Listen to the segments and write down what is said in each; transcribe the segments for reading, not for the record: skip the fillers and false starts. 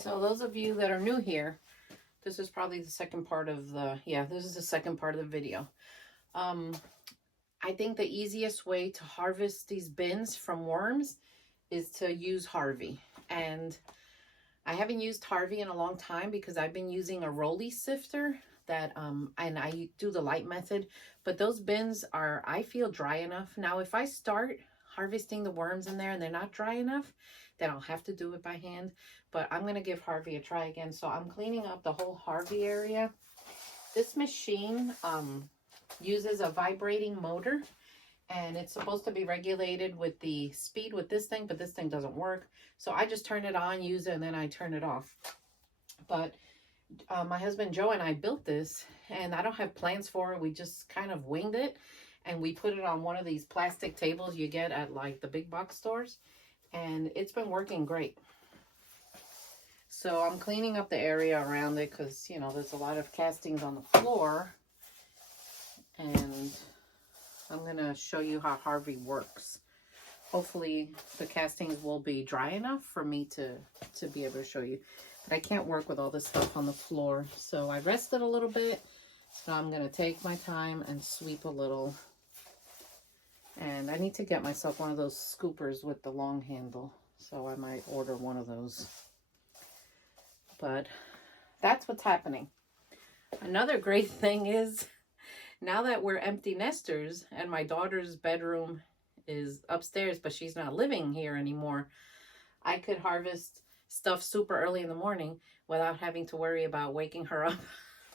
So those of you that are new here, this is probably the second part of the, this is the second part of the video. I think the easiest way to harvest these bins from worms is to use Harvey. And I haven't used Harvey in a long time because I've been using a rolly sifter that, and I do the light method, but those bins are, I feel, dry enough. Now, if I start harvesting the worms in there and they're not dry enough, then I'll have to do it by hand. But I'm going to give Harvey a try again. So I'm cleaning up the whole Harvey area. This machine uses a vibrating motor, and it's supposed to be regulated with the speed with this thing, but this thing doesn't work. So I just turn it on, use it, and then I turn it off. But my husband Joe and I built this, and I don't have plans for it. We just kind of winged it, and we put it on one of these plastic tables you get at like the big box stores, and it's been working great. So I'm cleaning up the area around it because, you know, there's a lot of castings on the floor, and I'm going to show you how Harvey works. Hopefully the castings will be dry enough for me to be able to show you. But I can't work with all this stuff on the floor. So I rested a little bit. So I'm going to take my time and sweep a little. And I need to get myself one of those scoopers with the long handle. So I might order one of those. But that's what's happening. Another great thing is, now that we're empty nesters and my daughter's bedroom is upstairs, but she's not living here anymore, I could harvest stuff super early in the morning without having to worry about waking her up.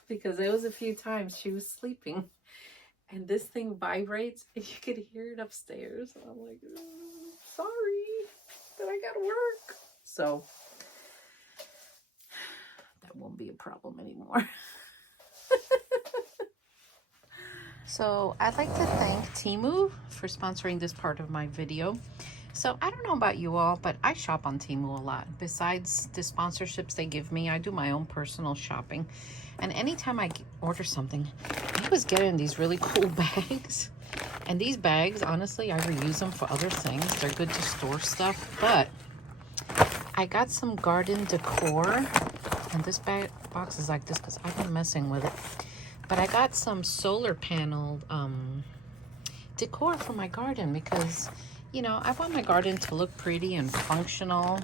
Because there was a few times she was sleeping and this thing vibrates and you could hear it upstairs. And I'm like, sorry, but I gotta work. So that won't be a problem anymore. So I'd like to thank Temu for sponsoring this part of my video. So I don't know about you all, but I shop on Temu a lot. Besides the sponsorships they give me, I do my own personal shopping. And anytime I order something, I was getting these really cool bags. And these bags, honestly, I reuse them for other things. They're good to store stuff. But I got some garden decor. And this box is like this because I've been messing with it. But I got some solar panel decor for my garden because, you know, I want my garden to look pretty and functional.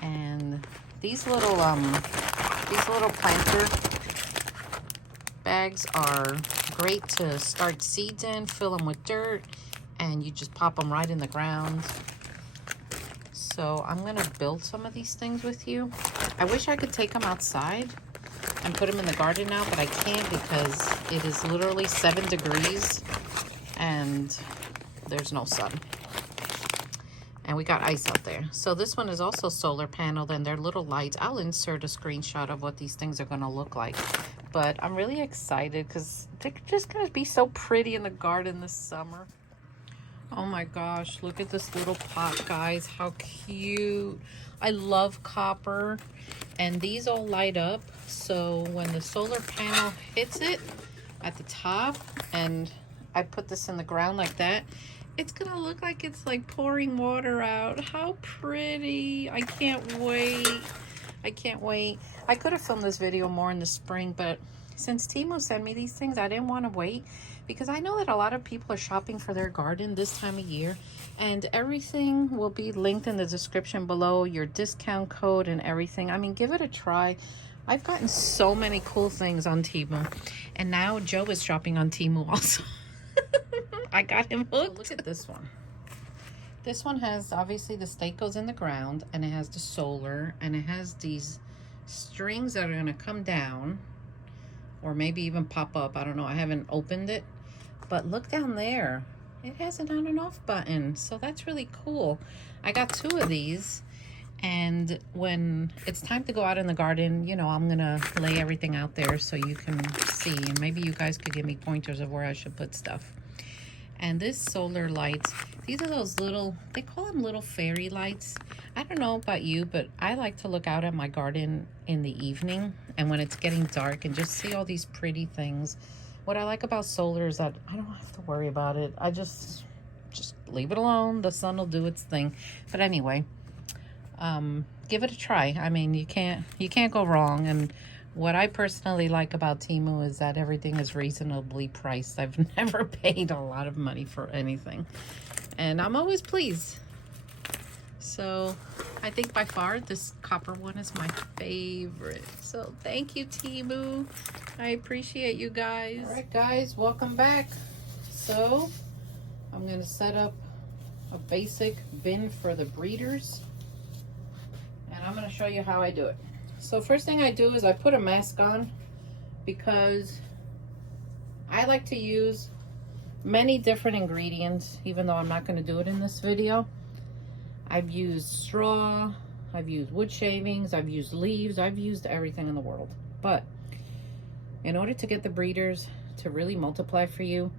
And these little planter bags are great to start seeds in, fill them with dirt, and you just pop them right in the ground. So I'm going to build some of these things with you. I wish I could take them outside and put them in the garden now, but I can't because it is literally 7 degrees and there's no sun. And we got ice out there. So this one is also solar paneled and they're little lights. I'll insert a screenshot of what these things are gonna look like. But I'm really excited because they're just gonna be so pretty in the garden this summer. Oh my gosh, look at this little pot, guys. How cute. I love copper. And these all light up. So when the solar panel hits it at the top and I put this in the ground like that, it's gonna look like it's like pouring water out. How pretty. I can't wait. I can't wait. I could have filmed this video more in the spring, but since Temu sent me these things, I didn't want to wait because I know that a lot of people are shopping for their garden this time of year, and everything will be linked in the description below, your discount code and everything. I mean, give it a try. I've gotten so many cool things on Temu, and now Joe is shopping on Temu also. I got him hooked. So look at this one. This one has, obviously the stake goes in the ground and it has the solar and it has these strings that are going to come down or maybe even pop up. I don't know. I haven't opened it, but look down there. It has an on and off button. So that's really cool. I got 2 of these, and when it's time to go out in the garden, you know, I'm going to lay everything out there so you can see, and maybe you guys could give me pointers of where I should put stuff. And this solar lights, these are those little, they call them little fairy lights. I don't know about you, but I like to look out at my garden in the evening and when it's getting dark and just see all these pretty things. What I like about solar is that I don't have to worry about it. I just leave it alone. The sun will do its thing. But anyway, give it a try. I mean, you can't go wrong. And what I personally like about Temu is that everything is reasonably priced. I've never paid a lot of money for anything, and I'm always pleased. So I think by far this copper one is my favorite. So thank you, Temu. I appreciate you guys. All right, guys, welcome back. So I'm gonna set up a basic bin for the breeders, and I'm gonna show you how I do it. So first thing I do is I put a mask on, because I like to use many different ingredients, even though I'm not going to do it in this video. I've used straw, I've used wood shavings, I've used leaves, I've used everything in the world. But in order to get the breeders to really multiply for you,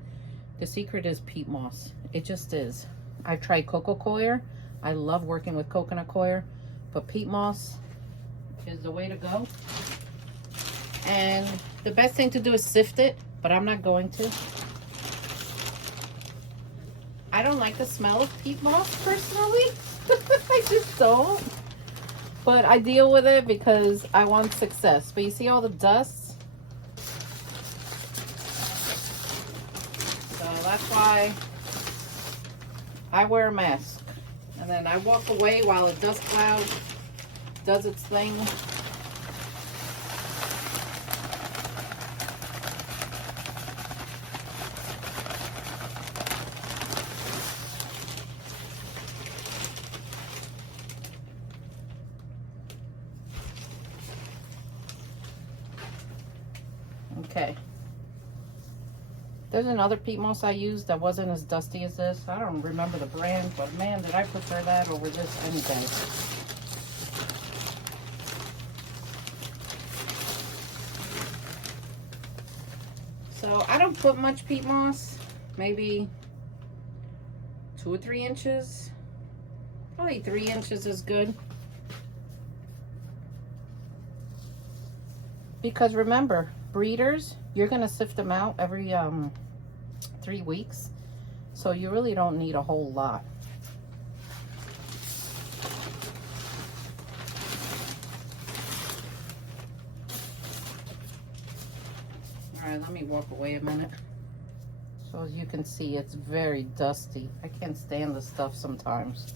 the secret is peat moss. It just is. I've tried coco coir. I love working with coconut coir, but peat moss is the way to go. And the best thing to do is sift it, but I'm not going to. I don't like the smell of peat moss personally. I just don't. But I deal with it because I want success. But you see all the dust? So that's why I wear a mask. And then I walk away while the dust cloud does its thing. Okay. There's another peat moss I used that wasn't as dusty as this. I don't remember the brand, but man, did I prefer that over this any day. So I don't put much peat moss, maybe 2 or 3 inches. Probably 3 inches is good. Because remember, breeders, you're gonna sift them out every 3 weeks. So you really don't need a whole lot. All right, let me walk away a minute. So as you can see, it's very dusty. I can't stand this stuff sometimes.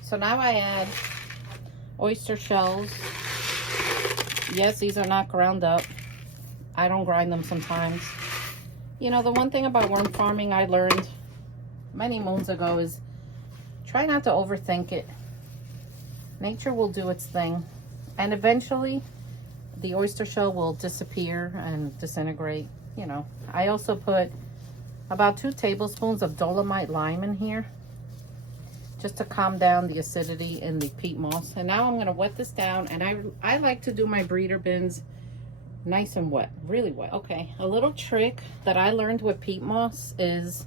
So now I add oyster shells. Yes, these are not ground up. I don't grind them sometimes. You know, the one thing about worm farming I learned many moons ago is try not to overthink it. Nature will do its thing. And eventually, the oyster shell will disappear and disintegrate. You know, I also put about 2 tablespoons of dolomite lime in here, just to calm down the acidity in the peat moss. And now I'm gonna wet this down, and I like to do my breeder bins nice and wet, really wet. Okay, a little trick that I learned with peat moss is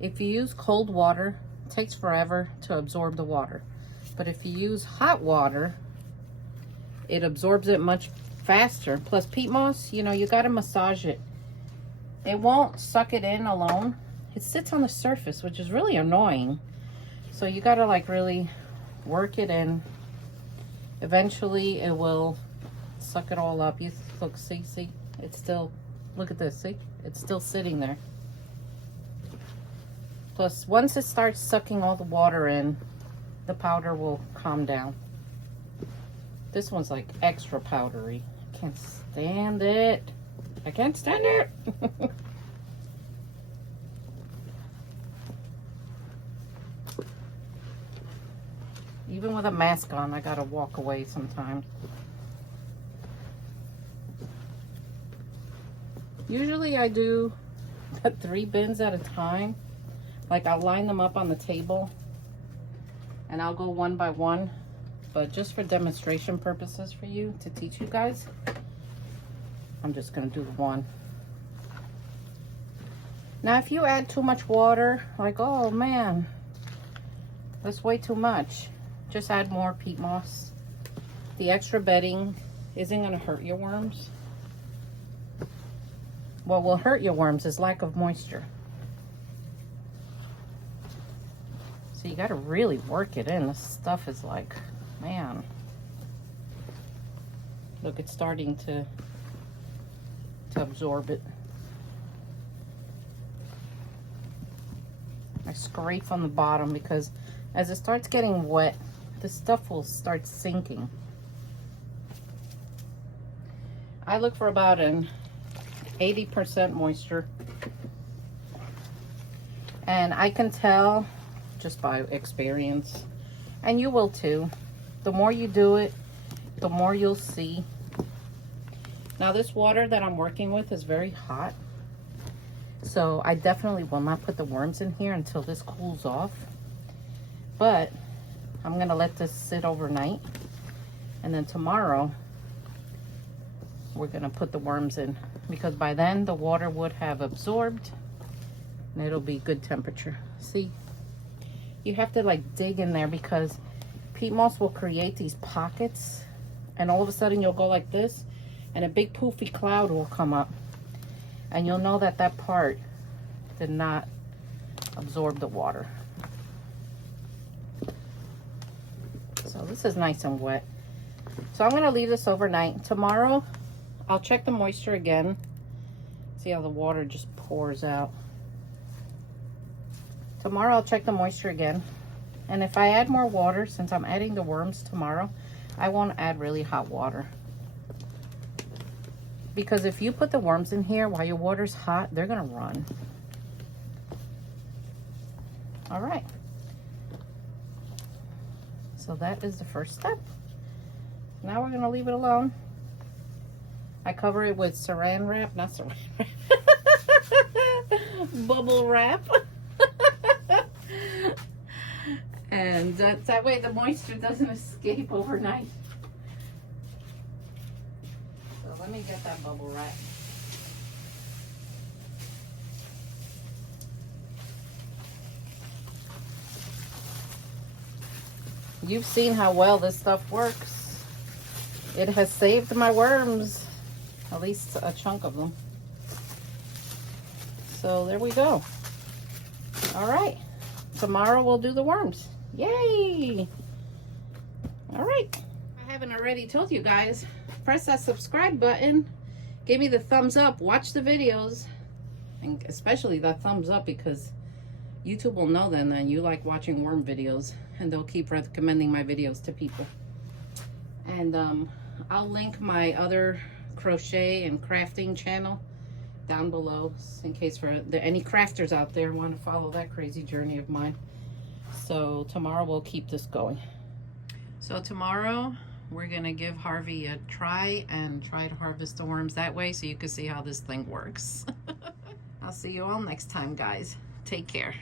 if you use cold water, it takes forever to absorb the water. But if you use hot water, it absorbs it much faster. Plus peat moss, you know, you gotta massage it. It won't suck it in alone. It sits on the surface, which is really annoying. So you gotta like really work it in. Eventually it will suck it all up. You look, see, it's still, look at this, see? It's still sitting there. Plus, once it starts sucking all the water in, the powder will calm down. This one's like extra powdery. I can't stand it. I can't stand it. Even with a mask on, I gotta walk away sometimes. Usually I do 3 bins at a time. Like I'll line them up on the table and I'll go one by one. But just for demonstration purposes for you, to teach you guys, I'm just gonna do the one. Now if you add too much water, like, oh man, that's way too much, just add more peat moss. The extra bedding isn't gonna hurt your worms. What will hurt your worms is lack of moisture. So you gotta really work it in. This stuff is like Man. Look, it's starting to absorb it. I scrape on the bottom because as it starts getting wet, the stuff will start sinking. I look for about an 80% moisture. And I can tell just by experience, and you will too, the more you do it, the more you'll see. Now this water that I'm working with is very hot. So I definitely will not put the worms in here until this cools off. But I'm gonna let this sit overnight. And then tomorrow, we're gonna put the worms in. Because by then the water would have absorbed and it'll be good temperature. See? You have to like dig in there because peat moss will create these pockets. And all of a sudden you'll go like this and a big poofy cloud will come up. And you'll know that that part did not absorb the water. So this is nice and wet. So I'm gonna leave this overnight. Tomorrow, I'll check the moisture again. See how the water just pours out. Tomorrow I'll check the moisture again. And if I add more water, since I'm adding the worms tomorrow, I won't add really hot water. Because if you put the worms in here while your water's hot, they're gonna run. All right. So that is the first step. Now we're gonna leave it alone. I cover it with saran wrap, not saran wrap, bubble wrap. And that way the moisture doesn't escape overnight. So let me get that bubble wrap. You've seen how well this stuff works. It has saved my worms, at least a chunk of them. So there we go. All right, tomorrow we'll do the worms. Yay! All right. I haven't already told you guys, press that subscribe button. Give me the thumbs up. Watch the videos. And especially that thumbs up because YouTube will know then that you like watching worm videos. And they'll keep recommending my videos to people. And I'll link my other crochet and crafting channel down below in case for any crafters out there want to follow that crazy journey of mine. So tomorrow we'll keep this going. So tomorrow we're gonna give Harvey a try and try to harvest the worms that way so you can see how this thing works. I'll see you all next time, guys. Take care.